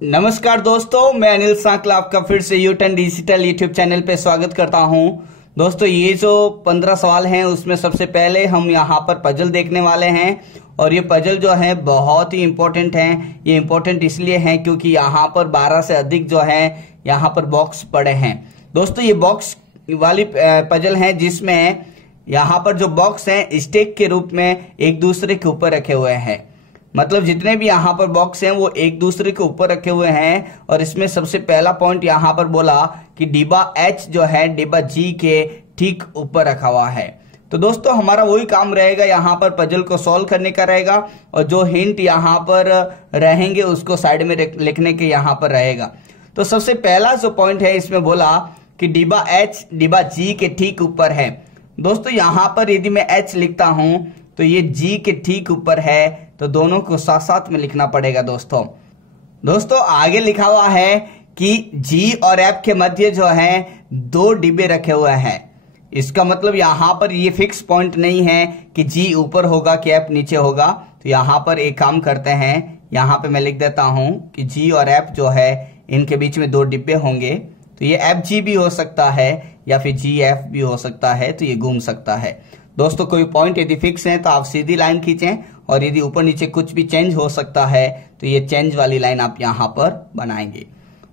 नमस्कार दोस्तों, मैं अनिल सांकला आपका फिर से U-Turn डिजिटल यूट्यूब चैनल पे स्वागत करता हूं। दोस्तों, ये जो 15 सवाल हैं उसमें सबसे पहले हम यहाँ पर पजल देखने वाले हैं और ये पजल जो है बहुत ही इम्पोर्टेंट हैं। ये इम्पोर्टेंट इसलिए हैं क्योंकि यहाँ पर 12 से अधिक जो है यहाँ पर बॉक्स पड़े हैं। दोस्तों, ये बॉक्स वाली पजल है जिसमें यहाँ पर जो बॉक्स हैं स्टेक के रूप में एक दूसरे के ऊपर रखे हुए हैं। मतलब जितने भी यहाँ पर बॉक्स हैं वो एक दूसरे के ऊपर रखे हुए हैं। और इसमें सबसे पहला पॉइंट यहाँ पर बोला कि डिब्बा H जो है डिब्बा G के ठीक ऊपर रखा हुआ है। तो दोस्तों, हमारा वही काम रहेगा, यहाँ पर पजल को सॉल्व करने का रहेगा और जो हिंट यहाँ पर रहेंगे उसको साइड में लिखने के यहाँ पर रहेगा। तो सबसे पहला जो पॉइंट है इसमें बोला कि डिब्बा H डिब्बा G के ठीक ऊपर है। दोस्तों, यहाँ पर यदि मैं H लिखता हूं तो ये G के ठीक ऊपर है, तो दोनों को साथ साथ में लिखना पड़ेगा। दोस्तों आगे लिखा हुआ है कि G और F के मध्य जो है 2 डिब्बे रखे हुए हैं। इसका मतलब यहाँ पर ये फिक्स पॉइंट नहीं है कि G ऊपर होगा कि F नीचे होगा। तो यहाँ पर एक काम करते हैं, यहाँ पे मैं लिख देता हूं कि G और F जो है इनके बीच में 2 डिब्बे होंगे। तो ये FG भी हो सकता है या फिर GF भी हो सकता है, तो ये घूम सकता है। दोस्तों, कोई पॉइंट यदि फिक्स है तो आप सीधी लाइन खींचें और यदि ऊपर नीचे कुछ भी चेंज हो सकता है तो ये चेंज वाली लाइन आप यहाँ पर बनाएंगे।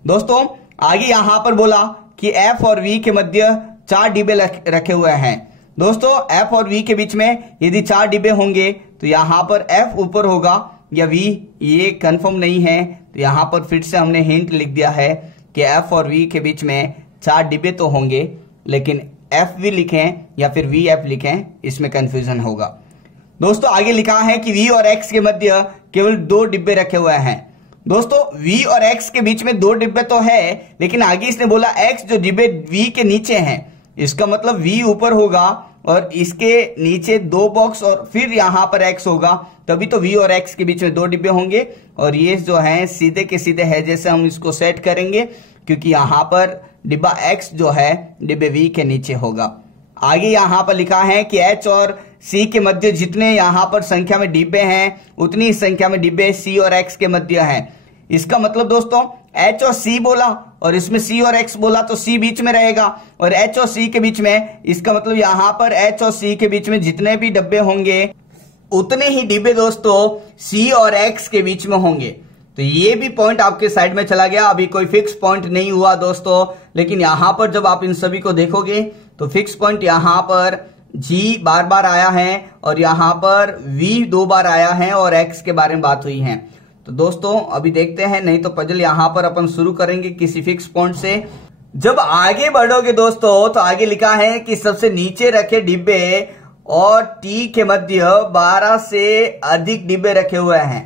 दोस्तों, आगे यहाँ पर बोला कि F और V के मध्य 4 डिब्बे रखे हुए हैं। दोस्तों, F और V के बीच में यदि 4 डिब्बे होंगे तो यहाँ पर F ऊपर होगा या V, ये कंफर्म नहीं है। तो यहाँ पर फिर से हमने हिंट लिख दिया है कि F और V के बीच में 4 डिब्बे तो होंगे, लेकिन FV लिखें या फिर VF लिखें, इसमें कंफ्यूजन होगा। दोस्तों, आगे लिखा है कि V और X के मध्य केवल 2 डिब्बे रखे हुए हैं। दोस्तों, V और X के बीच में 2 डिब्बे तो है, लेकिन आगे इसने बोला X जो डिब्बे V के नीचे हैं। इसका मतलब V ऊपर होगा और इसके नीचे 2 बॉक्स और फिर यहाँ पर X होगा, तभी तो V और X के बीच में 2 डिब्बे होंगे। और ये जो है सीधे के सीधे है, जैसे हम इसको सेट करेंगे, क्योंकि यहाँ पर डिब्बा X जो है डिब्बे V के नीचे होगा। आगे यहाँ पर लिखा है कि H और C के मध्य जितने यहाँ पर संख्या में डिब्बे हैं उतनी ही संख्या में डिब्बे C और X के मध्य हैं। इसका मतलब दोस्तों, H और C बोला और इसमें C और X बोला तो C बीच में रहेगा और H और C के बीच में, इसका मतलब यहाँ पर H और C के बीच में जितने भी डिब्बे होंगे उतने ही डिब्बे दोस्तों C और X के बीच में होंगे। तो ये भी पॉइंट आपके साइड में चला गया। अभी कोई फिक्स पॉइंट नहीं हुआ दोस्तों, लेकिन यहां पर जब आप इन सभी को देखोगे तो फिक्स पॉइंट यहां पर G बार बार आया है और यहां पर V 2 बार आया है और X के बारे में बात हुई है। तो दोस्तों अभी देखते हैं, नहीं तो पजल यहां पर अपन शुरू करेंगे किसी फिक्स पॉइंट से। जब आगे बढ़ोगे दोस्तों तो आगे लिखा है कि सबसे नीचे रखे डिब्बे और T के मध्य 12 से अधिक डिब्बे रखे हुए हैं।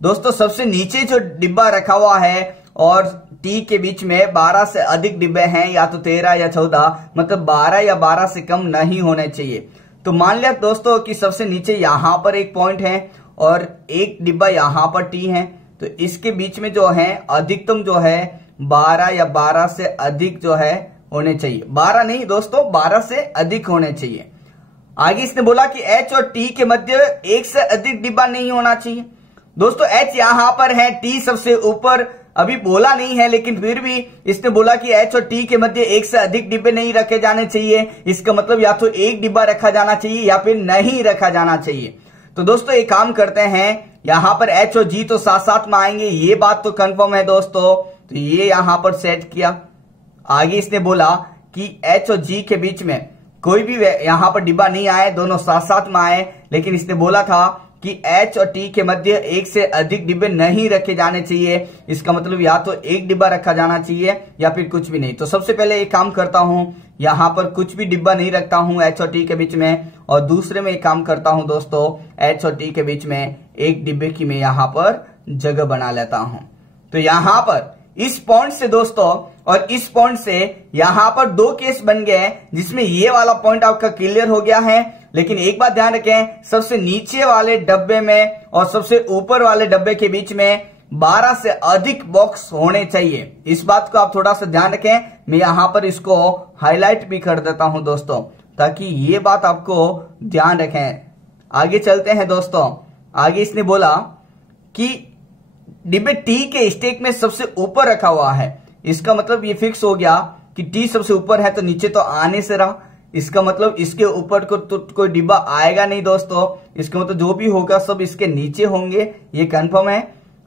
दोस्तों, सबसे नीचे जो डिब्बा रखा हुआ है और T के बीच में 12 से अधिक डिब्बे हैं, या तो 13 या 14, मतलब 12 या 12 से कम नहीं होने चाहिए। तो मान लिया दोस्तों कि सबसे नीचे यहां पर एक पॉइंट है और एक डिब्बा यहां पर T है, तो इसके बीच में जो है अधिकतम जो है 12 या 12 से अधिक जो है होने चाहिए। 12 नहीं दोस्तों, 12 से अधिक होने चाहिए। आगे इसने बोला कि H और T के मध्य 1 से अधिक डिब्बा नहीं होना चाहिए। दोस्तों, H यहां पर है, T सबसे ऊपर अभी बोला नहीं है, लेकिन फिर भी इसने बोला कि H और T के मध्य 1 से अधिक डिब्बे नहीं रखे जाने चाहिए। इसका मतलब या तो एक डिब्बा रखा जाना चाहिए या फिर नहीं रखा जाना चाहिए। तो दोस्तों एक काम करते हैं, यहां पर H और G तो साथ साथ में आएंगे, ये बात तो कंफर्म है दोस्तों। तो ये यहां पर सेट किया। आगे इसने बोला कि H और G के बीच में कोई भी यहां पर डिब्बा नहीं आए, दोनों साथ साथ में आए, लेकिन इसने बोला था कि H और T के मध्य 1 से अधिक डिब्बे नहीं रखे जाने चाहिए। इसका मतलब या तो एक डिब्बा रखा जाना चाहिए या फिर कुछ भी नहीं। तो सबसे पहले एक काम करता हूं, यहां पर कुछ भी डिब्बा नहीं रखता हूं H और T के बीच में, और दूसरे में एक काम करता हूं दोस्तों, H और T के बीच में एक डिब्बे की मैं यहां पर जगह बना लेता हूं। तो यहां पर इस पॉइंट से दोस्तों और इस पॉइंट से यहां पर 2 केस बन गए, जिसमें ये वाला पॉइंट आपका क्लियर हो गया है। लेकिन एक बात ध्यान रखें, सबसे नीचे वाले डब्बे में और सबसे ऊपर वाले डब्बे के बीच में 12 से अधिक बॉक्स होने चाहिए। इस बात को आप थोड़ा सा ध्यान रखें। मैं यहां पर इसको हाईलाइट भी कर देता हूं दोस्तों, ताकि ये बात आपको ध्यान रखें। आगे चलते हैं दोस्तों। आगे इसने बोला कि डिब्बे टी के स्टेक में सबसे ऊपर रखा हुआ है, इसका मतलब ये फिक्स हो गया कि टी सबसे ऊपर है तो नीचे तो आने से रहा। इसका मतलब इसके ऊपर को तो कोई डिब्बा आएगा नहीं दोस्तों, इसका मतलब जो भी होगा सब इसके नीचे होंगे, ये कंफर्म है।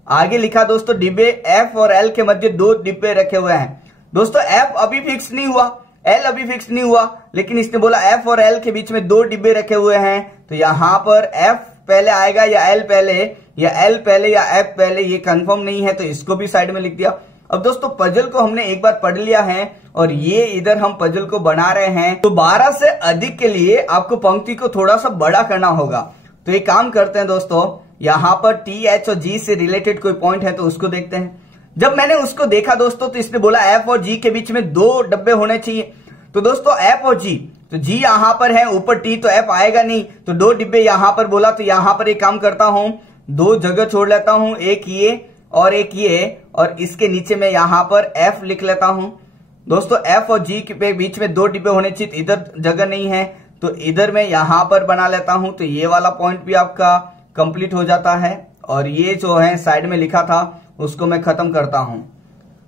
आगे लिखा दोस्तों डिब्बे एफ और एल के मध्य 2 डिब्बे रखे हुए हैं। दोस्तों एफ अभी फिक्स नहीं हुआ, एल अभी फिक्स नहीं हुआ, लेकिन इसने बोला एफ और एल के बीच में 2 डिब्बे रखे हुए हैं, तो यहां पर एफ पहले आएगा या एल पहले, या एल पहले या एफ पहले, ये कंफर्म नहीं है, तो इसको भी साइड में लिख दिया। अब दोस्तों पजल को हमने एक बार पढ़ लिया है और ये इधर हम पजल को बना रहे हैं, तो 12 से अधिक के लिए आपको पंक्ति को थोड़ा सा बड़ा करना होगा। तो एक काम करते हैं दोस्तों, यहां पर टी, एच और जी से रिलेटेड कोई पॉइंट है तो उसको देखते हैं। जब मैंने उसको देखा दोस्तों तो इसने बोला एफ और जी के बीच में 2 डब्बे होने चाहिए। तो दोस्तों एफ और जी, तो जी यहां पर है, ऊपर टी तो एफ आएगा नहीं, तो 2 डिब्बे यहां पर बोला, तो यहां पर एक काम करता हूं, 2 जगह छोड़ लेता हूं, एक ये और एक ये, और इसके नीचे में यहां पर एफ लिख लेता हूं। दोस्तों एफ और जी के बीच में 2 डिब्बे होने चाहिए, इधर जगह नहीं है तो इधर मैं यहां पर बना लेता हूं, तो ये वाला पॉइंट भी आपका कंप्लीट हो जाता है। और ये जो है साइड में लिखा था उसको मैं खत्म करता हूं।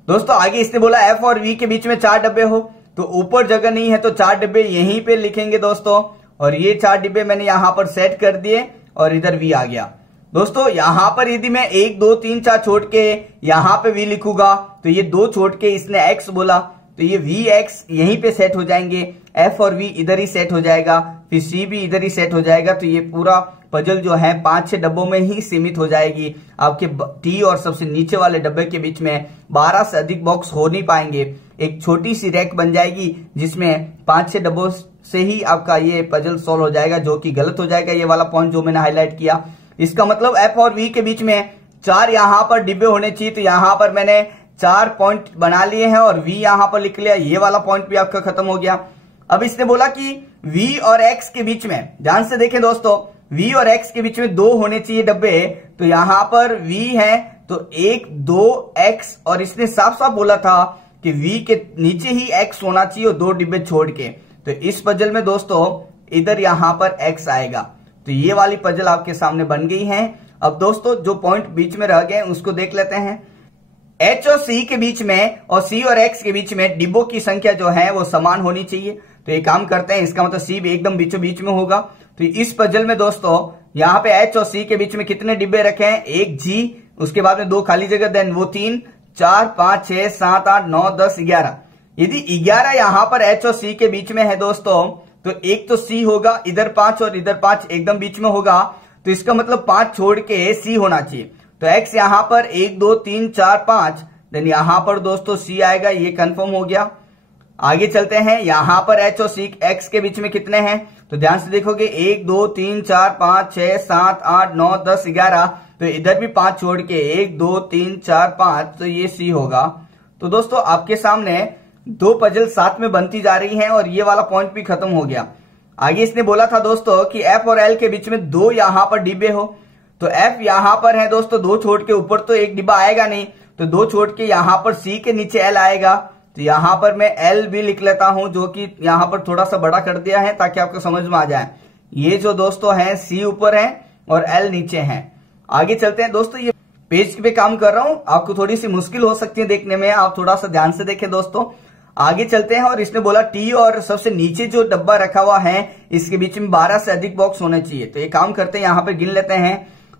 दोस्तों आगे इसने बोला एफ और वी के बीच में 4 डब्बे हो, तो ऊपर जगह नहीं है तो 4 डिब्बे यहीं पे लिखेंगे दोस्तों, और ये 4 डिब्बे मैंने यहां पर सेट कर दिए और इधर वी आ गया। दोस्तों यहां पर यदि मैं 1 2 3 4 छोड़ के यहां पे वी लिखूंगा तो ये 2 छोड़ के इसने एक्स बोला, तो ये वी एक्स यहीं पे सेट हो जाएंगे, एफ और वी इधर ही सेट हो जाएगा, फिर सी भी इधर ही सेट हो जाएगा। तो ये पूरा पजल जो है 5-6 डब्बों में ही सीमित हो जाएगी। आपके टी और सबसे नीचे वाले डब्बे के बीच में 12 से अधिक बॉक्स हो नहीं पाएंगे। एक छोटी सी रैक बन जाएगी जिसमें 5-6 डब्बों से ही आपका ये पजल सॉल्व हो जाएगा, जो कि गलत हो जाएगा, ये वाला पॉइंट जो मैंने हाईलाइट किया। इसका मतलब एफ और वी के बीच में 4 यहां पर डिब्बे होने चाहिए, तो यहां पर मैंने 4 पॉइंट बना लिए हैं और वी यहां पर लिख लिया, ये वाला पॉइंट भी आपका खत्म हो गया। अब इसने बोला कि v और x के बीच में, ध्यान से देखें दोस्तों, v और x के बीच में 2 होने चाहिए डब्बे, तो यहां पर v है तो 1 2 x, और इसने साफ साफ बोला था कि v के नीचे ही x होना चाहिए और 2 डिब्बे छोड़ के। तो इस पजल में दोस्तों इधर यहां पर x आएगा, तो ये वाली पजल आपके सामने बन गई है। अब दोस्तों जो पॉइंट बीच में रह गए उसको देख लेते हैं। H और C के बीच में और C और X के बीच में डिब्बों की संख्या जो है वो समान होनी चाहिए। तो ये काम करते हैं, इसका मतलब C भी एकदम बीचों बीच में होगा। तो इस पजल में दोस्तों यहाँ पे H और C के बीच में कितने डिब्बे रखे हैं, 1 G, उसके बाद में 2 खाली जगह, देन वो 3 4 5 6 7 8 9 10 11। यदि 11 यहाँ पर H और C के बीच में है दोस्तों, तो एक तो C होगा, इधर 5 और इधर 5 एकदम बीच में होगा, तो इसका मतलब 5 छोड़ के C होना चाहिए। तो x यहां पर 1 2 3 4 5, देन यहां पर दोस्तों c आएगा, ये कंफर्म हो गया। आगे चलते हैं, यहां पर h और c x के बीच में कितने हैं, तो ध्यान से देखोगे 1 2 3 4 5 6 7 8 9 10 11, तो इधर भी 5 छोड़ के 1 2 3 4 5, तो ये c होगा। तो दोस्तों आपके सामने 2 पजल साथ में बनती जा रही हैं और ये वाला पॉइंट भी खत्म हो गया। आगे इसने बोला था दोस्तों कि f और l के बीच में 2 यहां पर डिब्बे हो, तो f यहां पर है दोस्तों, 2 छोड़ के ऊपर तो एक डिब्बा आएगा नहीं, तो 2 छोड़ के यहां पर c के नीचे l आएगा, तो यहां पर मैं l भी लिख लेता हूं, जो कि यहां पर थोड़ा सा बड़ा कर दिया है ताकि आपको समझ में आ जाए। ये जो दोस्तों है c ऊपर है और l नीचे है। आगे चलते हैं दोस्तों, ये पेज पे काम कर रहा हूं, आपको थोड़ी सी मुश्किल हो सकती है देखने में, आप थोड़ा सा ध्यान से देखें दोस्तों। आगे चलते हैं और इसने बोला टी और सबसे नीचे जो डब्बा रखा हुआ है इसके बीच में 12 से अधिक बॉक्स होने चाहिए। तो ये काम करते हैं, यहाँ पे गिन लेते हैं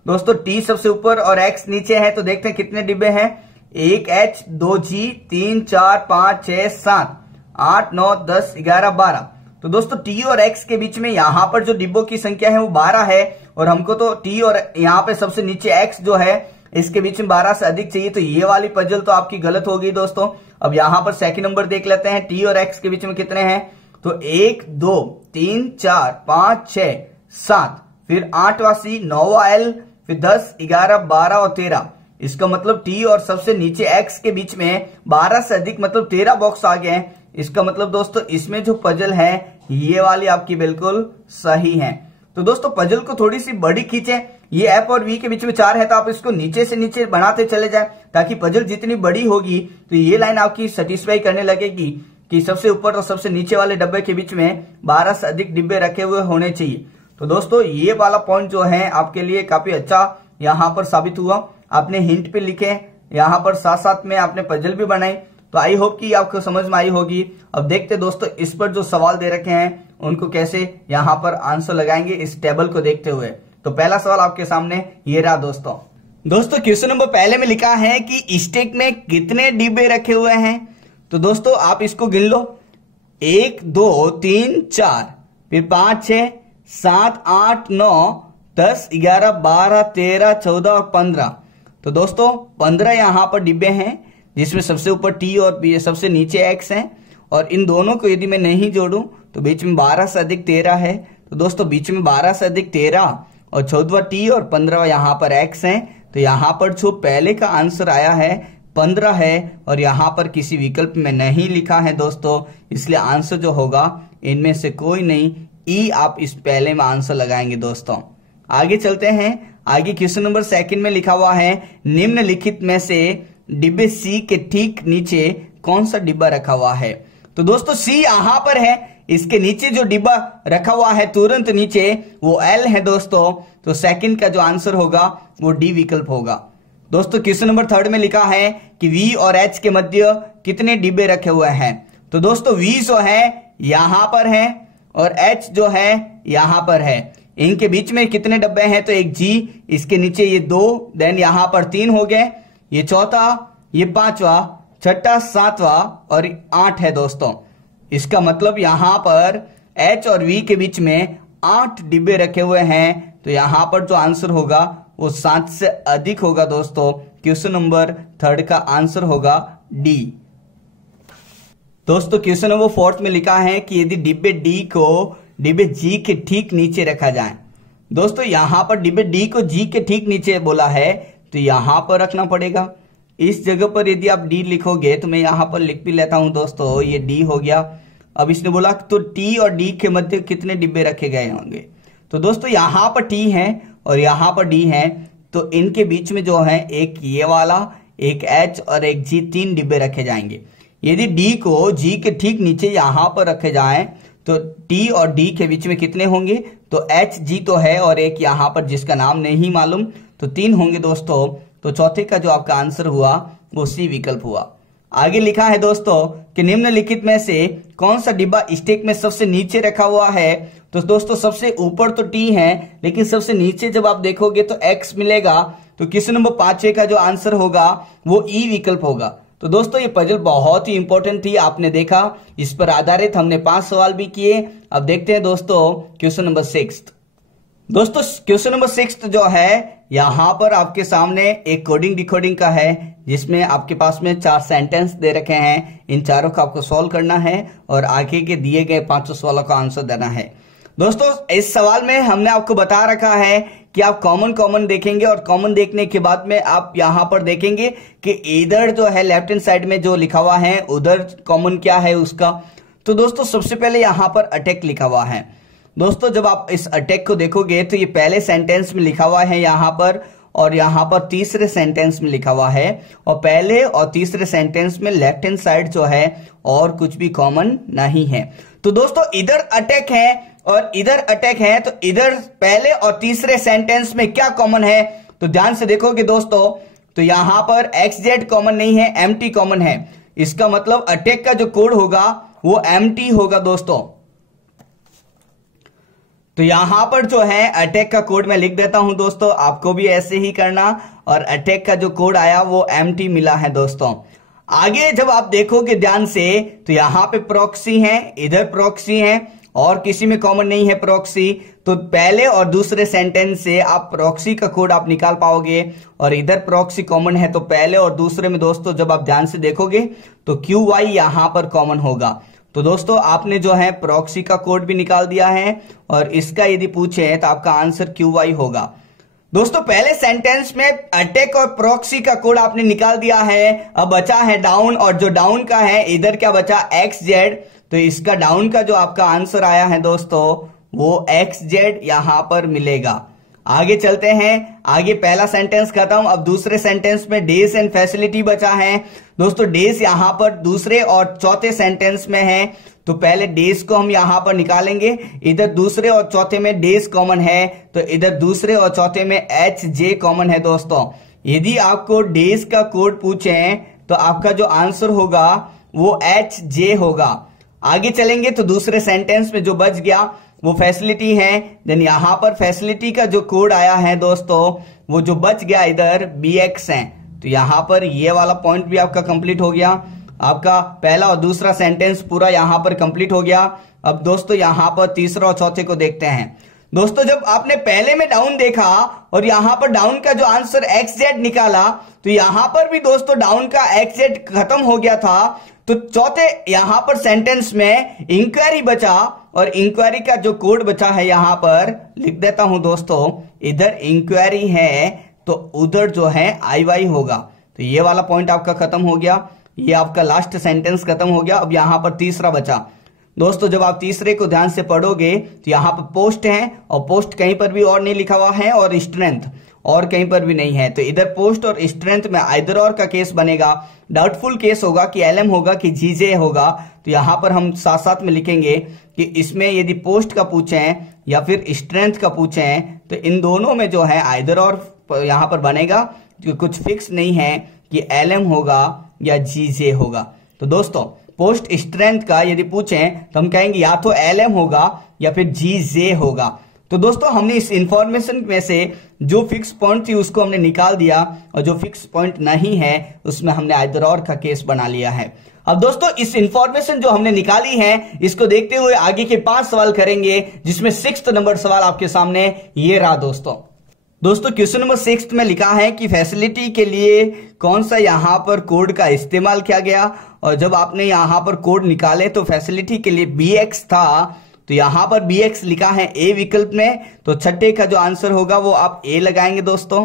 दोस्तों, टी सबसे ऊपर और एक्स नीचे है, तो देखते हैं कितने डिब्बे हैं, 1 H 2 G 3 4 5 6 7 8 9 10 11 12। तो दोस्तों टी और एक्स के बीच में यहाँ पर जो डिब्बों की संख्या है वो 12 है, और हमको तो टी और यहाँ पे सबसे नीचे एक्स जो है इसके बीच में 12 से अधिक चाहिए, तो ये वाली पजल तो आपकी गलत हो गई दोस्तों। अब यहाँ पर सेकंड नंबर देख लेते हैं, टी और एक्स के बीच में कितने हैं, तो 1 2 3 4 5 6 7, फिर 8वां C, 9वां L, फिर 10 11 12 और 13। इसका मतलब टी और सबसे नीचे एक्स के बीच में 12 से अधिक मतलब 13 बॉक्स आ गए हैं। इसका मतलब दोस्तों इसमें जो पजल है ये वाली आपकी बिल्कुल सही है। तो दोस्तों पजल को थोड़ी सी बड़ी खींचे, ये एफ और वी के बीच में 4 है तो आप इसको नीचे से नीचे बढ़ाते चले जाए, ताकि पजल जितनी बड़ी होगी तो ये लाइन आपकी सेटिस्फाई करने लगेगी कि सबसे ऊपर और सबसे नीचे वाले डब्बे के बीच में 12 से अधिक डिब्बे रखे हुए होने चाहिए। तो दोस्तों ये वाला पॉइंट जो है आपके लिए काफी अच्छा यहाँ पर साबित हुआ। आपने हिंट पे लिखे, यहाँ पर साथ साथ में आपने पजल भी बनाई। तो आई होप कि आपको समझ में आई होगी। अब देखते दोस्तों इस पर जो सवाल दे रखे हैं उनको कैसे यहाँ पर आंसर लगाएंगे इस टेबल को देखते हुए। तो पहला सवाल आपके सामने ये रहा दोस्तों क्वेश्चन नंबर पहले में लिखा है कि स्टेक में कितने डिब्बे रखे हुए हैं। तो दोस्तों आप इसको गिन लो, 1 2 3 4, फिर 5 6 7 8 9 10 11 12 13 14 और 15। तो दोस्तों 15 यहाँ पर डिब्बे हैं, जिसमें सबसे ऊपर टी और सबसे नीचे एक्स है। और इन दोनों को यदि मैं नहीं जोड़ूं तो बीच में 12 से अधिक 13 है। तो दोस्तों बीच में 12 से अधिक 13 और 14वां टी और 15वां यहाँ पर एक्स है। तो यहाँ पर जो पहले का आंसर आया है 15 है और यहाँ पर किसी विकल्प में नहीं लिखा है दोस्तों, इसलिए आंसर जो होगा इनमें से कोई नहीं, ई आप इस पहले में आंसर लगाएंगे दोस्तों। आगे चलते हैं। आगे क्वेश्चन नंबर सेकंड में लिखा हुआ है निम्नलिखित में से डिब्बे सी के ठीक नीचे कौन सा डिब्बा रखा हुआ है। तो दोस्तों सी यहां पर है, इसके नीचे जो डिब्बा रखा हुआ है तुरंत नीचे वो एल है दोस्तों। तो सेकंड का जो आंसर होगा वो डी विकल्प होगा। दोस्तों क्वेश्चन नंबर थर्ड में लिखा है कि वी और एच के मध्य कितने डिब्बे रखे हुए हैं। तो दोस्तों वी जो है यहां पर है और एच जो है यहां पर है। इनके बीच में कितने डब्बे हैं, तो एक जी, इसके नीचे ये 2, देन यहां पर 3 हो गए, ये चौथा, ये 5वां, छठा, 7वां और 8 है दोस्तों। इसका मतलब यहां पर एच और वी के बीच में 8 डिब्बे रखे हुए हैं। तो यहां पर जो आंसर होगा वो 7 से अधिक होगा दोस्तों। क्वेश्चन नंबर थर्ड का आंसर होगा डी। दोस्तों क्वेश्चन नंबर फोर्थ में लिखा है कि यदि डिब्बे डी को डिब्बे जी के ठीक नीचे रखा जाए। दोस्तों यहां पर डिब्बे डी को जी के ठीक नीचे बोला है, तो यहां पर रखना पड़ेगा। इस जगह पर यदि आप डी लिखोगे तो मैं यहां पर लिख भी लेता हूं दोस्तों, ये डी हो गया। अब इसने बोला तो टी और डी के मध्य कितने डिब्बे रखे गए होंगे। तो दोस्तों यहां पर टी है और यहां पर डी है, तो इनके बीच में जो है एक ये वाला, एक एच और एक जी, 3 डिब्बे रखे जाएंगे। यदि डी को जी के ठीक नीचे यहां पर रखे जाए तो टी और डी के बीच में कितने होंगे, तो एच जी तो है और एक यहां पर जिसका नाम नहीं मालूम, तो 3 होंगे दोस्तों। तो चौथे का जो आपका आंसर हुआ वो सी विकल्प हुआ। आगे लिखा है दोस्तों कि निम्नलिखित में से कौन सा डिब्बा स्टेक में सबसे नीचे रखा हुआ है। तो दोस्तों सबसे ऊपर तो टी है, लेकिन सबसे नीचे जब आप देखोगे तो एक्स मिलेगा। तो क्वेश्चन नंबर 5 का जो आंसर होगा वो ई विकल्प होगा। तो दोस्तों ये पजल बहुत ही इंपॉर्टेंट थी, आपने देखा, इस पर आधारित हमने 5 सवाल भी किए। अब देखते हैं दोस्तों क्वेश्चन नंबर 6। दोस्तों क्वेश्चन नंबर 6 जो है यहां पर आपके सामने एक कोडिंग डिकोडिंग का है, जिसमें आपके पास में 4 सेंटेंस दे रखे हैं। इन चारों को आपको सॉल्व करना है और आगे के दिए गए 5 सवालों का आंसर देना है। दोस्तों इस सवाल में हमने आपको बता रखा है कि आप कॉमन देखेंगे और कॉमन देखने के बाद में आप यहां पर देखेंगे कि इधर जो है लेफ्ट हैंड साइड में जो लिखा हुआ है उधर कॉमन क्या है उसका। तो दोस्तों सबसे पहले यहां पर अटैक लिखा हुआ है। दोस्तों जब आप इस अटैक को देखोगे तो ये पहले सेंटेंस में लिखा हुआ है यहां पर, और यहां पर तीसरे सेंटेंस में लिखा हुआ है, और पहले और तीसरे सेंटेंस में लेफ्ट हैंड साइड जो है और कुछ भी कॉमन नहीं है। तो दोस्तों इधर अटैक है और इधर अटैक है, तो इधर पहले और तीसरे सेंटेंस में क्या कॉमन है, तो ध्यान से देखोगे दोस्तों तो यहां पर XZ कॉमन नहीं है, MT कॉमन है। इसका मतलब अटैक का जो कोड होगा वो MT होगा दोस्तों। तो यहां पर जो है अटैक का कोड मैं लिख देता हूं दोस्तों, आपको भी ऐसे ही करना। और अटैक का जो कोड आया वो MT मिला है दोस्तों। आगे जब आप देखोगे ध्यान से तो यहां पे प्रॉक्सी है, इधर प्रॉक्सी है और किसी में कॉमन नहीं है प्रॉक्सी। तो पहले और दूसरे सेंटेंस से आप प्रॉक्सी का कोड आप निकाल पाओगे, और इधर प्रॉक्सी कॉमन है तो पहले और दूसरे में दोस्तों जब आप ध्यान से देखोगे तो QY यहां पर कॉमन होगा। तो दोस्तों आपने जो है प्रॉक्सी का कोड भी निकाल दिया है, और इसका यदि पूछे तो आपका आंसर QY होगा। दोस्तों पहले सेंटेंस में अटैक और प्रॉक्सी का कोड आपने निकाल दिया है। अब बचा है डाउन, और जो डाउन का है इधर क्या बचा XZ। तो इसका डाउन का जो आपका आंसर आया है दोस्तों वो XZ यहां पर मिलेगा। आगे चलते हैं। आगे पहला सेंटेंस खत्म, अब दूसरे सेंटेंस में डेज एंड फैसिलिटी बचा है। दोस्तों डेज यहां पर दूसरे और चौथे सेंटेंस में है, तो पहले डेज को हम यहां पर निकालेंगे। इधर दूसरे और चौथे में डेज कॉमन है, तो इधर दूसरे और चौथे में HJ कॉमन है दोस्तों। यदि आपको डेज का कोड पूछे तो आपका जो आंसर होगा वो HJ होगा। आगे चलेंगे तो दूसरे सेंटेंस में जो बच गया वो फैसिलिटी है। देन यहां पर फैसिलिटी का जो कोड आया है दोस्तों वो जो बच गया इधर BX है। तो यहां पर ये वाला पॉइंट भी आपका कंप्लीट हो गया। आपका पहला और दूसरा सेंटेंस पूरा यहां पर कंप्लीट हो गया। अब दोस्तों यहां पर तीसरा और चौथे को देखते हैं। दोस्तों जब आपने पहले में डाउन देखा और यहां पर डाउन का जो आंसर XZ निकाला तो यहां पर भी दोस्तों डाउन का XZ खत्म हो गया था। तो चौथे यहां पर सेंटेंस में इंक्वायरी बचा और इंक्वायरी का जो कोड बचा है यहां पर लिख देता हूं दोस्तों। इधर इंक्वायरी है तो उधर जो है IY होगा। तो ये वाला पॉइंट आपका खत्म हो गया। ये आपका लास्ट सेंटेंस खत्म हो गया। अब यहां पर तीसरा बचा। दोस्तों जब आप तीसरे को ध्यान से पढ़ोगे तो यहां पर पोस्ट है और पोस्ट कहीं पर भी और नहीं लिखा हुआ है और स्ट्रेंथ और कहीं पर भी नहीं है। तो इधर पोस्ट और स्ट्रेंथ में आइदर और का केस बनेगा। डाउटफुल केस होगा कि LM होगा कि GJ होगा। तो यहां पर हम साथ साथ में लिखेंगे कि इसमें यदि पोस्ट का पूछें या फिर स्ट्रेंथ का पूछें तो इन दोनों में जो है आइदर और यहां पर बनेगा। कुछ फिक्स नहीं है कि LM होगा या GJ होगा। तो दोस्तों पोस्ट स्ट्रेंथ का यदि पूछें तो हम कहेंगे या तो LM होगा या फिर GJ होगा। तो दोस्तों हमने इस इंफॉर्मेशन में से जो फिक्स पॉइंट थी उसको हमने निकाल दिया और जो फिक्स पॉइंट नहीं है उसमें हमने आइदर और का केस बना लिया है। अब दोस्तों इस इंफॉर्मेशन जो हमने निकाली है इसको देखते हुए आगे के 5 सवाल करेंगे, जिसमें 6th नंबर सवाल आपके सामने ये रहा दोस्तों क्वेश्चन नंबर 6 में लिखा है कि फैसिलिटी के लिए कौन सा यहां पर कोड का इस्तेमाल किया गया। और जब आपने यहां पर कोड निकाले तो फैसिलिटी के लिए BX था। तो यहां पर BX लिखा है A विकल्प में। तो छठे का जो आंसर होगा वो आप A लगाएंगे दोस्तों।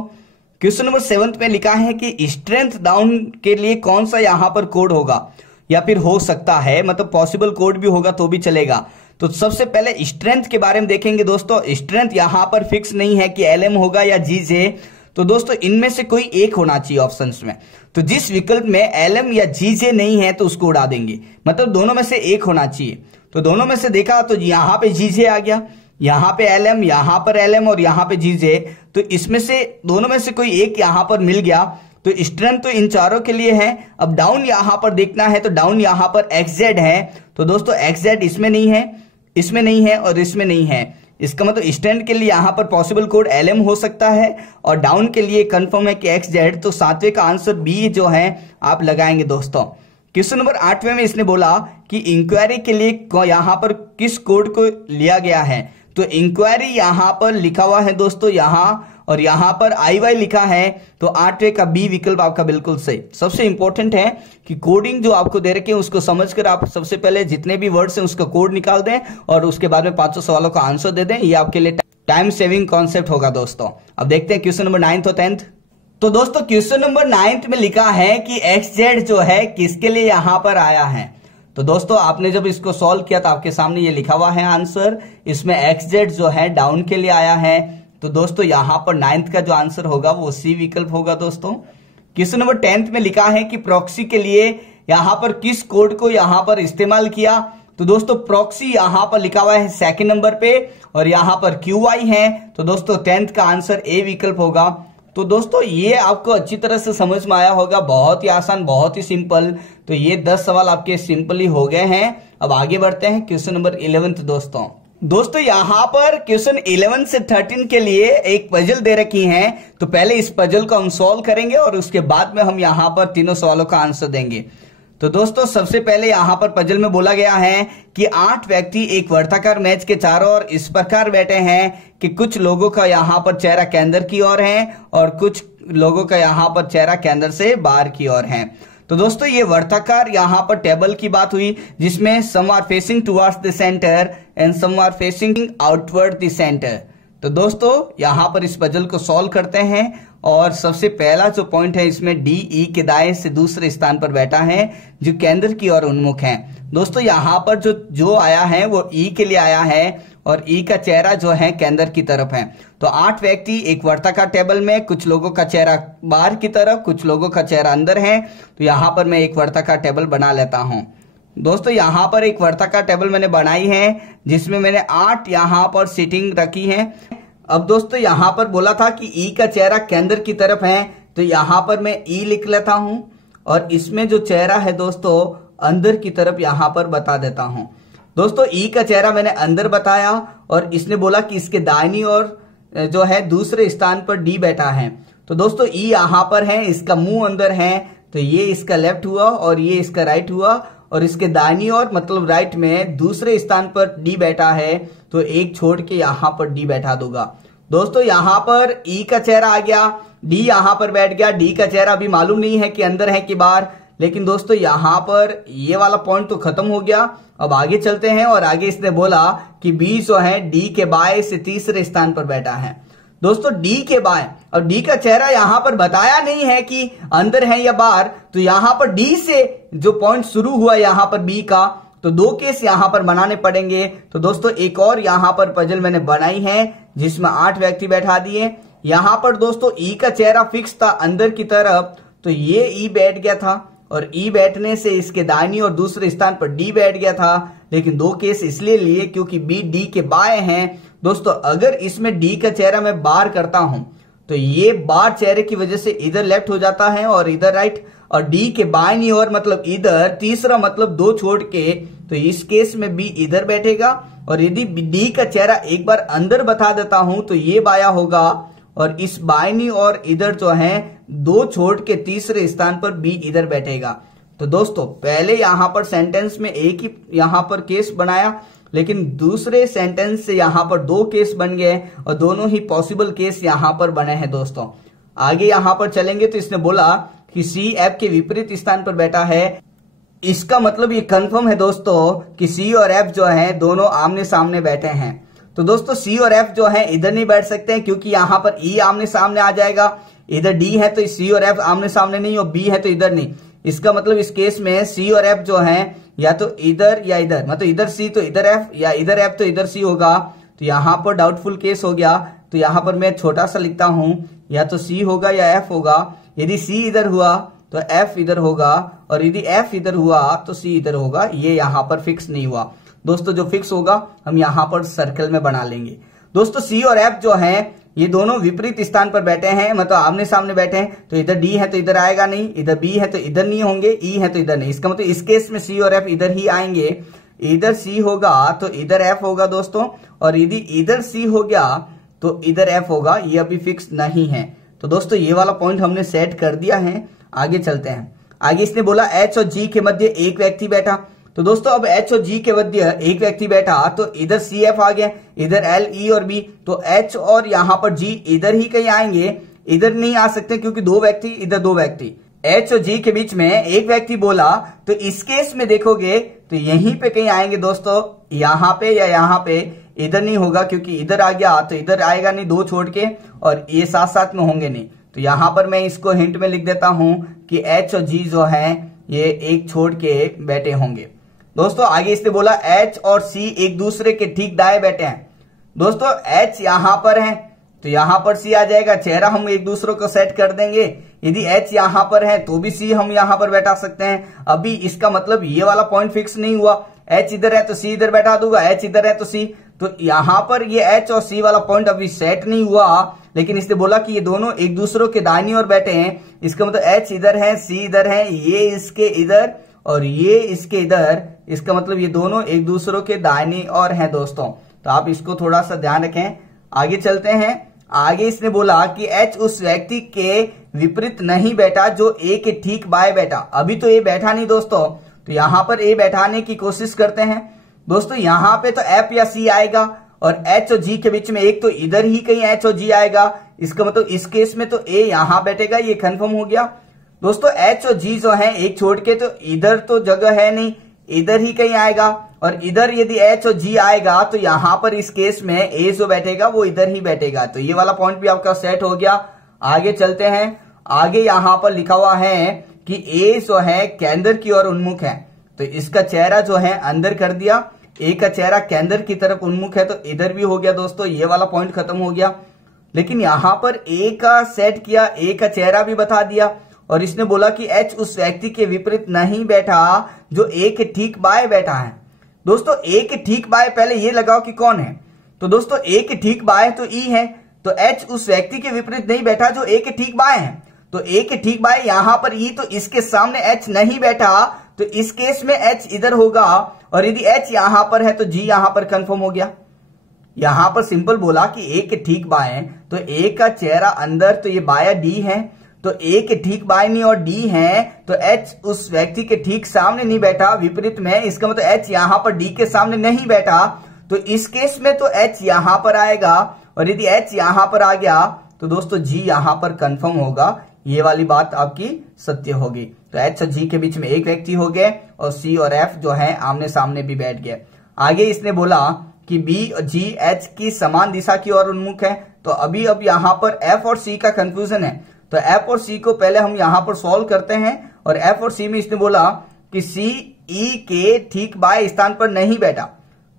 क्वेश्चन नंबर 7 में लिखा है कि स्ट्रेंथ डाउन के लिए कौन सा यहां पर कोड होगा या फिर हो सकता है, मतलब पॉसिबल कोड भी होगा तो भी चलेगा। तो सबसे पहले स्ट्रेंथ के बारे में देखेंगे दोस्तों। स्ट्रेंथ यहां पर फिक्स नहीं है कि LM होगा या GJ। तो दोस्तों इनमें से कोई एक होना चाहिए ऑप्शंस में। तो जिस विकल्प में LM या GJ नहीं है तो उसको उड़ा देंगे, मतलब दोनों में से एक होना चाहिए। तो दोनों में से देखा तो यहां पे GJ आ गया, यहां पे LM, यहां पर LM और यहां पे GJ। तो इसमें से दोनों में से कोई एक यहां पर मिल गया। तो स्ट्रेंथ तो इन चारों के लिए है। अब डाउन यहां पर देखना है तो डाउन यहां पर XZ है। तो दोस्तों XZ इसमें नहीं है, इसमें नहीं है और इसमें नहीं है। इसका मतलब स्ट्रेंथ के लिए यहां पर पॉसिबल कोड LM हो सकता है और डाउन के लिए कंफर्म है कि XZ। तो 7वें का आंसर B जो है आप लगाएंगे दोस्तों। क्वेश्चन नंबर 8वें में इसने बोला कि इंक्वायरी के लिए यहां पर किस कोड को लिया गया है। तो इंक्वायरी यहां पर लिखा हुआ है दोस्तों यहां, और यहां पर IY लिखा है। तो 8वें का B विकल्प आपका बिल्कुल सही। सबसे इंपॉर्टेंट है कि कोडिंग जो आपको दे रखे हैं उसको समझकर आप सबसे पहले जितने भी वर्ड्स हैं उसका कोड निकाल दें और उसके बाद में 500 सवालों का आंसर दे दें। ये आपके लिए टाइम सेविंग कॉन्सेप्ट होगा दोस्तों। अब देखते हैं क्वेश्चन नंबर 9th और 10th। तो दोस्तों क्वेश्चन नंबर 9th में लिखा है कि XZ जो है किसके लिए यहां पर आया है। तो दोस्तों आपने जब इसको सॉल्व किया तो आपके सामने ये लिखा हुआ है आंसर। इसमें XZ जो है डाउन के लिए आया है। तो दोस्तों यहां पर 9th का जो आंसर होगा वो C विकल्प होगा दोस्तों। क्वेश्चन नंबर 10th में लिखा है कि प्रॉक्सी के लिए यहां पर किस कोड को यहां पर इस्तेमाल किया। तो दोस्तों प्रॉक्सी यहां पर लिखा हुआ है 2nd नंबर पे और यहां पर QY है। तो दोस्तों 10th का आंसर A विकल्प होगा। तो दोस्तों ये आपको अच्छी तरह से समझ में आया होगा। बहुत ही आसान, बहुत ही सिंपल। तो ये 10 सवाल आपके सिंपली हो गए हैं। अब आगे बढ़ते हैं क्वेश्चन नंबर 11th दोस्तों यहां पर क्वेश्चन 11 से 13 के लिए एक पजल दे रखी है। तो पहले इस पजल को हम सॉल्व करेंगे और उसके बाद में हम यहां पर तीनों सवालों का आंसर देंगे। तो दोस्तों सबसे पहले यहां पर पजल में बोला गया है कि 8 व्यक्ति एक वर्ताकार मैच के चारों ओर इस प्रकार बैठे हैं कि कुछ लोगों का यहां पर चेहरा केंद्र की ओर है और कुछ लोगों का यहां पर चेहरा केंद्र से बाहर की ओर है। तो दोस्तों ये वर्ताकार यहां पर टेबल की बात हुई जिसमें some are facing towards the centre and some are facing outward the centre. तो दोस्तों यहां पर इस पजल को सॉल्व करते हैं और सबसे पहला जो पॉइंट है इसमें DE के दाएं से दूसरे स्थान पर बैठा है जो केंद्र की ओर उन्मुख है। दोस्तों यहां पर जो आया है वो E के लिए आया है और E का चेहरा जो है केंद्र की तरफ है। तो 8 व्यक्ति एक वर्ताकार टेबल में, कुछ लोगों का चेहरा बाहर की तरफ, कुछ लोगों का चेहरा अंदर है। तो यहां पर मैं एक वर्ताकार टेबल बना लेता हूं। दोस्तों यहां पर एक वर्ताकार टेबल मैंने बनाई है जिसमें मैंने 8 यहां पर सीटिंग रखी है। अब दोस्तों यहां पर बोला था कि E का चेहरा केंद्र की तरफ है, तो यहाँ पर मैं ई लिख लेता हूं और इसमें जो चेहरा है दोस्तों अंदर की तरफ यहाँ पर बता देता हूं। दोस्तों ई का चेहरा मैंने अंदर बताया और इसने बोला कि इसके दाहिनी ओर जो है दूसरे स्थान पर डी बैठा है। तो दोस्तों ई यहाँ पर है, इसका मुंह अंदर है, तो ये इसका लेफ्ट हुआ और ये इसका राइट हुआ, और इसके दाहिनी ओर मतलब राइट में दूसरे स्थान पर डी बैठा है, तो एक छोड़ के यहाँ पर डी बैठा दूंगा। दोस्तों यहाँ पर ई का चेहरा आ गया, डी यहाँ पर बैठ गया। डी का चेहरा अभी मालूम नहीं है कि अंदर है कि बाहर, लेकिन दोस्तों यहाँ पर ये वाला पॉइंट तो खत्म हो गया। अब आगे चलते हैं और आगे इसने बोला कि बी जो है डी के बाएं से तीसरे स्थान पर बैठा है। दोस्तों डी के बाएं, और डी का चेहरा यहाँ पर बताया नहीं है कि अंदर है या बाहर, तो यहाँ पर डी से जो पॉइंट शुरू हुआ यहाँ पर बी का, तो दो केस यहाँ पर बनाने पड़ेंगे। तो दोस्तों एक और यहाँ पर पजल मैंने बनाई है जिसमें 8 व्यक्ति बैठा दिए। यहाँ पर दोस्तों ई का चेहरा फिक्स था अंदर की तरफ, तो ये ई बैठ गया था और ई बैठने से इसके दाहिनी और दूसरे स्थान पर डी बैठ गया था। लेकिन दो केस इसलिए लिए क्योंकि बी डी के बाएं हैं। दोस्तों अगर इसमें डी का चेहरा मैं बार करता हूं तो ये बार चेहरे की वजह से इधर लेफ्ट हो जाता है और इधर राइट, और डी के बाईं ओर मतलब इधर, तीसरा मतलब 2 छोड़ के, तो इस केस में बी इधर बैठेगा। और यदि डी का चेहरा एक बार अंदर बता देता हूं तो ये बाया होगा, और इस बाईं और इधर जो है 2 छोड़ के तीसरे स्थान पर बी इधर बैठेगा। तो दोस्तों पहले यहां पर सेंटेंस में एक ही यहां पर केस बनाया, लेकिन दूसरे सेंटेंस से यहां पर 2 केस बन गए और दोनों ही पॉसिबल केस यहां पर बने हैं। दोस्तों आगे यहां पर चलेंगे तो इसने बोला कि सी एफ के विपरीत स्थान पर बैठा है। इसका मतलब ये कंफर्म है दोस्तों कि सी और एफ जो है दोनों आमने सामने बैठे हैं। तो दोस्तों सी और एफ जो है इधर नहीं बैठ सकते हैं क्योंकि यहाँ पर ई आमने सामने आ जाएगा। इधर डी है तो सी और एफ आमने सामने नहीं, और बी है तो इधर नहीं। इसका मतलब इस केस में सी और एफ जो है या तो इधर या इधर, मतलब इधर सी तो इधर एफ, या इधर एफ तो इधर सी होगा। तो यहाँ पर डाउटफुल केस हो गया, तो यहाँ पर मैं छोटा सा लिखता हूं, या तो सी होगा या एफ होगा। यदि सी इधर हुआ तो एफ इधर होगा, और यदि एफ इधर हुआ तो सी इधर होगा। ये यहाँ पर फिक्स नहीं हुआ। दोस्तों जो फिक्स होगा हम यहाँ पर सर्कल में बना लेंगे। दोस्तों सी और एफ जो है ये दोनों विपरीत स्थान पर बैठे हैं, मतलब आमने सामने बैठे हैं। तो इधर डी है तो इधर आएगा नहीं, इधर बी है तो इधर नहीं होंगे, ई है तो इधर नहीं। इसका मतलब इस केस में सी और एफ इधर ही आएंगे। इधर सी होगा तो इधर एफ होगा दोस्तों, और यदि इधर सी हो गया तो इधर एफ होगा। ये अभी फिक्स नहीं है। तो दोस्तों ये वाला पॉइंट हमने सेट कर दिया है। आगे चलते हैं। आगे इसने बोला एच और जी के मध्य एक व्यक्ति बैठा। तो दोस्तों अब एच और जी के मध्य एक व्यक्ति बैठा, तो इधर सी एफ आ गया, इधर एल ई और बी, तो एच और यहाँ पर जी इधर ही कहीं आएंगे, इधर नहीं आ सकते क्योंकि 2 व्यक्ति, इधर 2 व्यक्ति। एच और जी के बीच में एक व्यक्ति बोला, तो इस केस में देखोगे तो यहीं पे कहीं आएंगे दोस्तों, यहाँ पे या यहाँ पे। इधर नहीं होगा क्योंकि इधर आ गया तो इधर आएगा नहीं 2 छोड़ के, और ये साथ साथ में होंगे नहीं। तो यहाँ पर मैं इसको हिंट में लिख देता हूं कि एच और जी जो है ये एक छोड़ के बैठे होंगे। दोस्तों आगे इसने बोला एच और सी एक दूसरे के ठीक दाएं बैठे हैं। दोस्तों एच यहां पर है तो यहां पर सी आ जाएगा, चेहरा हम एक दूसरे को सेट कर देंगे। यदि एच यहां पर है तो भी सी हम यहां पर बैठा सकते हैं। अभी इसका मतलब ये वाला पॉइंट फिक्स नहीं हुआ। एच इधर है तो सी इधर बैठा दूंगा, एच इधर है तो सी, तो यहां पर ये एच और सी वाला पॉइंट अभी सेट नहीं हुआ। लेकिन इसने बोला कि ये दोनों एक दूसरे के दाहिनी ओर बैठे हैं। इसका मतलब एच इधर है, सी इधर है, ये इसके इधर और ये इसके इधर। इसका मतलब ये दोनों एक दूसरे के दाहिनी ओर हैं दोस्तों। तो आप इसको थोड़ा सा ध्यान रखें। आगे चलते हैं। आगे इसने बोला कि एच उस व्यक्ति के विपरीत नहीं बैठा जो ए के ठीक बाएं बैठा। अभी तो ए बैठा नहीं दोस्तों, तो यहां पर ए बैठाने की कोशिश करते हैं। दोस्तों यहां पे तो एफ या सी आएगा, और एच और जी के बीच में एक तो इधर ही कहीं एच और जी आएगा। इसका मतलब इस केस में तो ए यहां बैठेगा, ये कंफर्म हो गया। दोस्तों एच और जी जो है एक छोड़ के, तो इधर तो जगह है नहीं, इधर ही कहीं आएगा। और इधर यदि एच और जी आएगा तो यहां पर इस केस में ए जो बैठेगा वो इधर ही बैठेगा। तो ये वाला पॉइंट भी आपका सेट हो गया। आगे चलते हैं। आगे यहां पर लिखा हुआ है कि ए जो है केंद्र की ओर उन्मुख है, तो इसका चेहरा जो है अंदर कर दिया। ए का चेहरा केंद्र की तरफ उन्मुख है, तो इधर भी हो गया दोस्तों, ये वाला पॉइंट खत्म हो गया। लेकिन यहां पर ए का सेट किया, ए का चेहरा भी बता दिया, और इसने बोला कि एच उस व्यक्ति के विपरीत नहीं बैठा जो ए के ठीक बाएं बैठा है। दोस्तों ए के ठीक बाएं पहले ये लगाओ कि कौन है। तो दोस्तों ए के ठीक बाएं तो ई है, तो एच उस व्यक्ति के विपरीत नहीं बैठा जो ए के ठीक बाएं है। तो ए के ठीक बाय यहां पर ई, तो इसके सामने एच नहीं बैठा, तो इस केस में एच इधर होगा, और यदि एच यहां पर है तो जी यहां पर कंफर्म हो गया। यहां पर सिंपल बोला कि ए के ठीक बाएं, तो ए का चेहरा अंदर, तो ये बाया डी है, तो ए के ठीक बाएं और डी है, तो एच उस व्यक्ति के ठीक सामने नहीं बैठा, विपरीत में, इसका मतलब एच यहां पर डी के सामने नहीं बैठा, तो इस केस में तो एच यहां पर आएगा, और यदि एच यहां पर आ गया तो दोस्तों जी यहां पर कंफर्म होगा। ये वाली बात आपकी सत्य होगी। तो एच और जी के बीच में एक व्यक्ति हो गए, और सी और एफ जो है आमने सामने भी बैठ गए। आगे इसने बोला कि बी और जी एच की समान दिशा की ओर उन्मुख है, तो अभी अब यहां पर एफ और सी का कंफ्यूजन है, तो एफ और सी को पहले हम यहां पर सॉल्व करते हैं। और एफ और सी में इसने बोला कि सी ई के ठीक बाएं स्थान पर नहीं बैठा।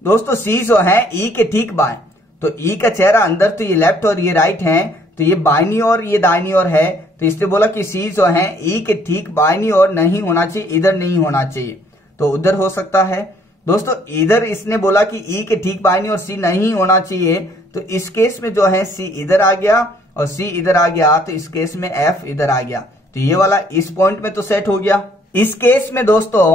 दोस्तों सी जो है ई के ठीक बाएं, तो ई का चेहरा अंदर, तो ये लेफ्ट और ये राइट है, तो ये बाईनी और ये दाहिनी ओर है, तो इसने बोला कि सी जो है ई के ठीक बाईनी ओर नहीं होना चाहिए, इधर नहीं होना चाहिए, तो उधर हो सकता है। दोस्तों इधर इसने बोला कि ई के ठीक बाईनी और सी नहीं होना चाहिए, तो इस केस में जो है सी इधर आ गया और सी इधर आ गया, तो इस केस में एफ इधर आ गया, तो ये वाला इस पॉइंट में तो सेट हो गया। इस केस में दोस्तों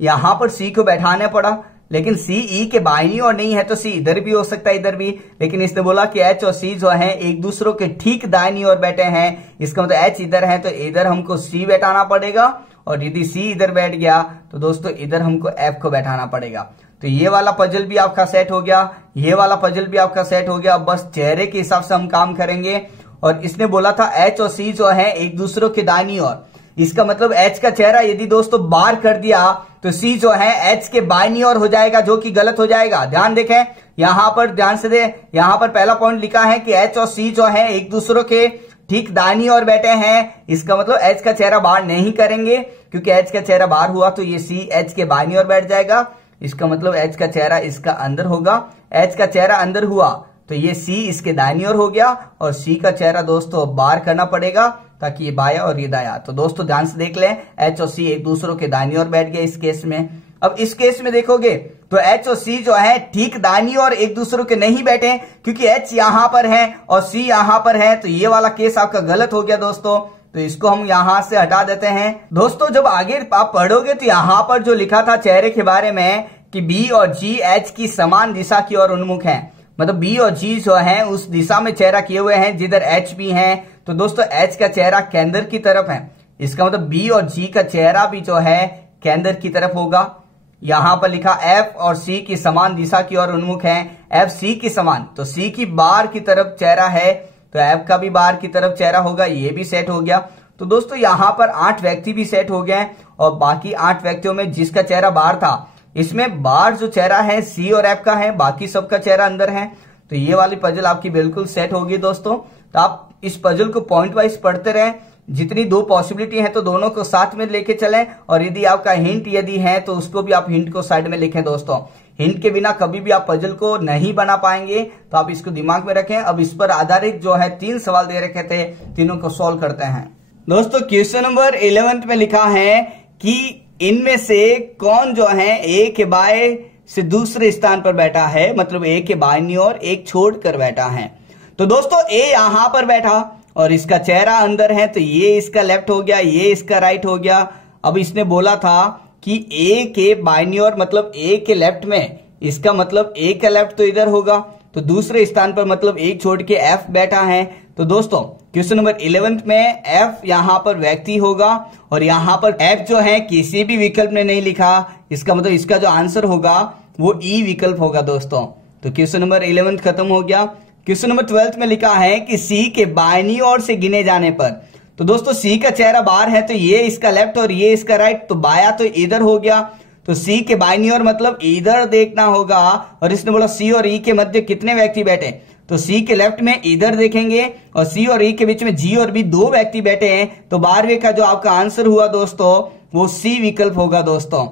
यहां पर सी को बैठाना पड़ा, लेकिन सी ई के बाईनी और नहीं है, तो सी इधर भी हो सकता है, इधर भी, लेकिन इसने बोला कि एच और सी जो है एक दूसरों के ठीक दाहिनी ओर बैठे हैं, इसका मतलब एच इधर है तो इधर हमको सी बैठाना पड़ेगा, और यदि सी इधर बैठ गया तो दोस्तों इधर हमको एफ को बैठाना पड़ेगा। तो ये वाला पजल भी आपका सेट हो गया, ये वाला पजल भी आपका सेट हो गया। अब बस चेहरे के हिसाब से हम काम करेंगे। और इसने बोला था एच और सी जो है एक दूसरों के दाहिनी ओर, इसका मतलब एच का चेहरा यदि दोस्तों बार कर दिया तो सी जो है एच के बाईनी ओर हो जाएगा, जो कि गलत हो जाएगा। ध्यान देखें, यहां पर ध्यान से दे, यहां पर पहला पॉइंट लिखा है कि एच और सी जो है एक दूसरों के ठीक दाहिनी ओर बैठे हैं, इसका मतलब एच का चेहरा बाहर नहीं करेंगे, क्योंकि एच का चेहरा बाहर हुआ तो ये सी एच के बाईनी ओर बैठ जाएगा, इसका मतलब एच का चेहरा इसका अंदर होगा। एच का चेहरा अंदर हुआ तो ये सी इसके दाहिनी ओर हो गया, और सी का चेहरा दोस्तों बाहर करना पड़ेगा ताकि ये बाया और ये दाया। तो दोस्तों ध्यान से देख लें, एच और सी एक दूसरों के दाहिनी ओर बैठ गए इस केस में। अब इस केस में देखोगे तो एच और सी जो है ठीक दाहिनी ओर एक दूसरों के नहीं बैठे, क्योंकि एच यहां पर है और सी यहां पर है, तो ये वाला केस आपका गलत हो गया दोस्तों। तो इसको हम यहां से हटा देते हैं। दोस्तों जब आगे आप पढ़ोगे तो यहां पर जो लिखा था चेहरे के बारे में कि बी और जी एच की समान दिशा की ओर उन्मुख है, मतलब बी और जी जो है उस दिशा में चेहरा किए हुए हैं जिधर एच भी है, तो दोस्तों एच का चेहरा केंद्र की तरफ है, इसका मतलब बी और जी का चेहरा भी जो है केंद्र की तरफ होगा। यहां पर लिखा एफ और सी की समान दिशा की ओर उन्मुख है, एफ सी की समान, तो सी की बाहर की तरफ चेहरा है, तो एफ का भी बाहर की तरफ चेहरा होगा, ये भी सेट हो गया। तो दोस्तों यहां पर 8 व्यक्ति भी सेट हो गए, और बाकी 8 व्यक्तियों में जिसका चेहरा बाहर था, इसमें बाहर जो चेहरा है सी और एफ का है, बाकी सबका चेहरा अंदर है। तो ये वाली पजल आपकी बिल्कुल सेट होगी दोस्तों। तो आप इस पजल को पॉइंट वाइज पढ़ते रहें, जितनी 2 पॉसिबिलिटी है तो दोनों को साथ में लेके चलें, और यदि आपका हिंट यदि है तो उसको भी आप हिंट को साइड में लिखें दोस्तों। हिंट के बिना कभी भी आप पजल को नहीं बना पाएंगे, तो आप इसको दिमाग में रखें। अब इस पर आधारित जो है 3 सवाल दे रखे थे, तीनों को सॉल्व करते हैं। दोस्तों क्वेश्चन नंबर 11 में लिखा है कि इनमें से कौन जो है ए के बाएं से दूसरे स्थान पर बैठा है, मतलब ए के बाईं ओर एक छोड़कर बैठा है। तो दोस्तों ए यहां पर बैठा और इसका चेहरा अंदर है, तो ये इसका लेफ्ट हो गया, ये इसका राइट हो गया। अब इसने बोला था कि ए के बाईं ओर मतलब ए के लेफ्ट में, इसका मतलब ए का लेफ्ट तो इधर होगा, तो दूसरे स्थान पर मतलब एक छोड़ के एफ बैठा है। तो दोस्तों क्वेश्चन नंबर 11 में एफ यहां पर व्यक्ति होगा, और यहां पर एफ जो है किसी भी विकल्प ने नहीं लिखा, इसका मतलब इसका जो आंसर होगा वो ई विकल्प होगा दोस्तों। तो क्वेश्चन नंबर 11 खत्म हो गया। क्वेश्चन नंबर 12 में लिखा है कि सी के बाईं ओर से गिने जाने पर, तो दोस्तों सी का चेहरा बाहर है, तो ये इसका लेफ्ट और ये इसका राइट, तो बाया तो इधर हो गया, तो सी के बाईं ओर मतलब इधर देखना होगा। और इसने बोला सी और ई के मध्य कितने व्यक्ति बैठे, तो सी के लेफ्ट में इधर देखेंगे, और सी और ई के बीच में जी और बी 2 व्यक्ति बैठे हैं, तो 12वें का जो आपका आंसर हुआ दोस्तों वो सी विकल्प होगा दोस्तों।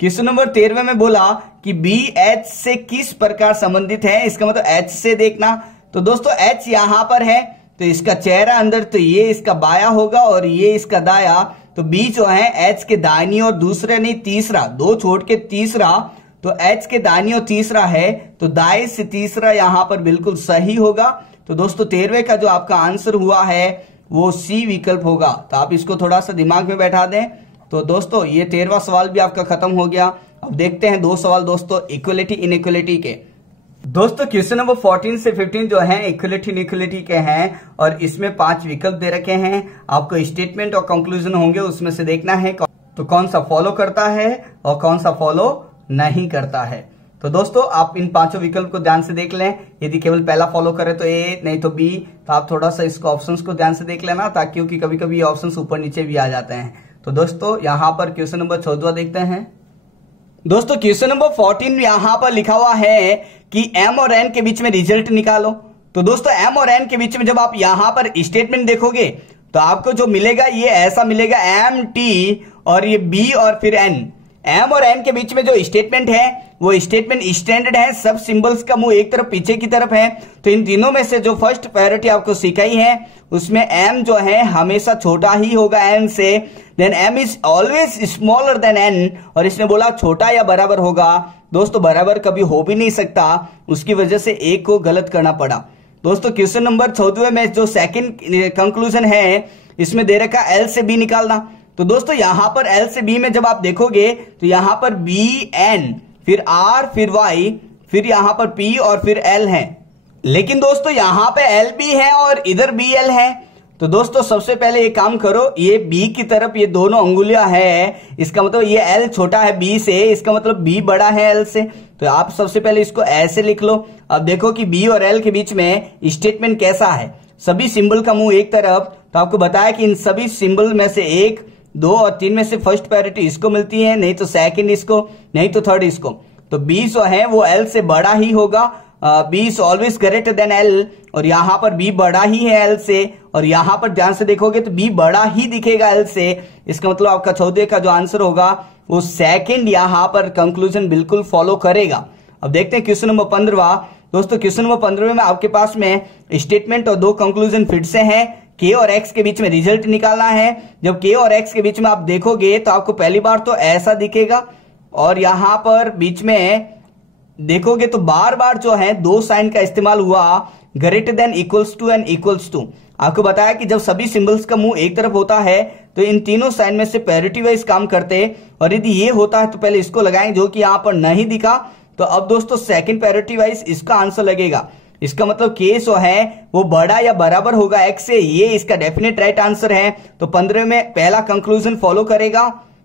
क्वेश्चन नंबर 13 में बोला कि बी एच से किस प्रकार संबंधित है, इसका मतलब एच से देखना। तो दोस्तों एच यहां पर है, तो इसका चेहरा अंदर, तो ये इसका बाया होगा और ये इसका दाया, तो बी जो है एच के दाहिनी और दूसरे नहीं तीसरा, 2 छोड़ के तीसरा, तो एच के दाहिनी और तीसरा है, तो दाएं से तीसरा यहां पर बिल्कुल सही होगा। तो दोस्तों 13वें का जो आपका आंसर हुआ है वो सी विकल्प होगा। तो आप इसको थोड़ा सा दिमाग में बैठा दें। तो दोस्तों ये 13वां सवाल भी आपका खत्म हो गया। अब देखते हैं 2 सवाल दोस्तों इक्वलिटी इनइक्वलिटी के। दोस्तों क्वेश्चन नंबर 14 से 15 जो है इक्वलिटी इनइक्वलिटी के हैं और इसमें 5 विकल्प दे रखे हैं। आपको स्टेटमेंट और कंक्लूजन होंगे, उसमें से देखना है तो कौन सा फॉलो करता है और कौन सा फॉलो नहीं करता है। तो दोस्तों आप इन 5 विकल्प को ध्यान से देख लें। यदि केवल पहला फॉलो करे तो ए, नहीं तो बी। तो आप थोड़ा सा इसको ऑप्शंस को ध्यान से देख लेना, ताकि क्योंकि कभी कभी ये ऑप्शंस ऊपर नीचे भी आ जाते हैं। तो दोस्तों यहाँ पर क्वेश्चन नंबर 14 देखते हैं। दोस्तों क्वेश्चन नंबर 14 यहाँ पर लिखा हुआ है कि m और n के बीच में रिजल्ट निकालो। तो दोस्तों m और n के बीच में जब आप यहाँ पर स्टेटमेंट देखोगे तो आपको जो मिलेगा ये ऐसा मिलेगा, m t और ये b और फिर n। m और n के बीच में जो स्टेटमेंट है वो स्टेटमेंट स्टैंडर्ड है, सब सिंबल्स का मुंह एक तरफ पीछे की तरफ है। तो इन तीनों में से जो फर्स्ट प्रायोरिटी आपको सिखाई है उसमें m जो है हमेशा छोटा ही होगा n से, then m is always smaller than n, और इसने बोला छोटा या बराबर होगा। दोस्तों बराबर कभी हो भी नहीं सकता, उसकी वजह से एक को गलत करना पड़ा। दोस्तों क्वेश्चन नंबर 14 में जो सेकंड कंक्लूजन है इसमें दे रखा L से B निकालना। तो दोस्तों यहां पर L से B में जब आप देखोगे तो यहां पर B N फिर R फिर Y फिर यहां पर P और फिर L है, लेकिन दोस्तों यहां पे L B है और इधर B L है। तो दोस्तों सबसे पहले ये काम करो, ये B की तरफ ये दोनों अंगुलियां है, इसका मतलब ये L छोटा है B से, इसका मतलब B बड़ा है L से। तो आप सबसे पहले इसको ऐसे लिख लो। अब देखो कि B और L के बीच में स्टेटमेंट कैसा है, सभी सिंबल का मुंह एक तरफ। तो आपको बताया कि इन सभी सिंबल में से 1, 2 और 3 में से फर्स्ट प्रायोरिटी इसको मिलती है, नहीं तो सेकंड इसको, नहीं तो थर्ड इसको। तो B जो है वो L से बड़ा ही होगा, B is always greater than L, और यहाँ पर B बड़ा ही है L से, और यहाँ पर ध्यान से देखोगे तो B बड़ा ही दिखेगा L से। इसका मतलब आपका 14 का जो आंसर होगा वो सेकंड यहाँ पर कंक्लूजन बिल्कुल फॉलो करेगा। अब देखते हैं क्वेश्चन नंबर 15। दोस्तों क्वेश्चन नंबर 15 में आपके पास में स्टेटमेंट और 2 कंक्लूजन फिर से हैं। K और X के बीच में रिजल्ट निकालना है। जब K और X के बीच में आप देखोगे तो आपको पहली बार तो ऐसा दिखेगा, और यहां पर बीच में देखोगे तो बार बार जो है 2 साइन का इस्तेमाल हुआ, greater than, equals to and equals to. आपको बताया कि जब सभी सिंबल्स का मुंह एक तरफ होता है तो इन तीनों साइन में से पैरिटी वाइज काम करते, और यदि ये होता है तो पहले इसको लगाएं, जो कि यहां पर नहीं दिखा। तो अब दोस्तों सेकंड पैरिटी वाइज इसका आंसर लगेगा। इसका मतलब K जो है वो बड़ा या बराबर होगा X से, ये इसका डेफिनेट राइट आंसर है। तो 15 में पहला कंक्लूजन फॉलो करेगा।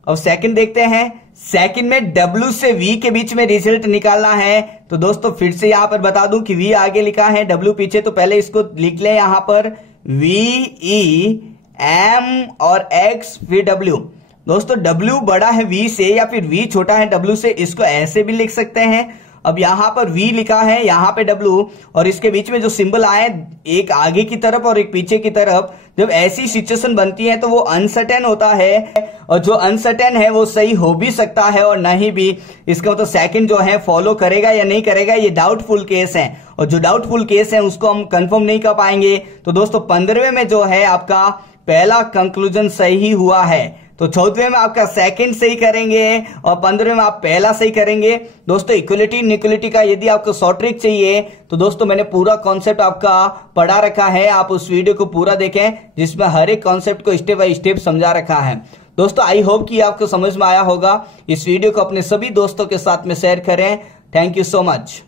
अब सेकंड देखते हैं। सेकंड में W से V के बीच में रिजल्ट निकालना है। तो दोस्तों फिर से यहां पर बता दूं कि V आगे लिखा है, W पीछे, तो पहले इसको लिख लें यहां पर V E M और X फिर W। दोस्तों W बड़ा है V से या फिर V छोटा है W से, इसको ऐसे भी लिख सकते हैं। अब यहां पर V लिखा है, यहां पे W, और इसके बीच में जो सिंबल आए एक आगे की तरफ और एक पीछे की तरफ, जब ऐसी सिचुएशन बनती है तो वो अनसर्टेन होता है, और जो अनसर्टेन है वो सही हो भी सकता है और नहीं भी। इसका मतलब सेकंड जो है फॉलो करेगा या नहीं करेगा, ये डाउटफुल केस है, और जो डाउटफुल केस है उसको हम कंफर्म नहीं कर पाएंगे। तो दोस्तों 15वें में जो है आपका पहला कंक्लूजन सही हुआ है। तो 14वें में आपका सेकंड सही करेंगे और 15वें में आप पहला सही करेंगे। दोस्तों इक्वलिटी इनइक्वलिटी का यदि आपको शॉर्ट ट्रिक चाहिए तो दोस्तों मैंने पूरा कॉन्सेप्ट आपका पढ़ा रखा है, आप उस वीडियो को पूरा देखें जिसमें हर एक कॉन्सेप्ट को स्टेप बाय स्टेप समझा रखा है। दोस्तों आई होप कि आपको समझ में आया होगा। इस वीडियो को अपने सभी दोस्तों के साथ में शेयर करें। Thank you so much.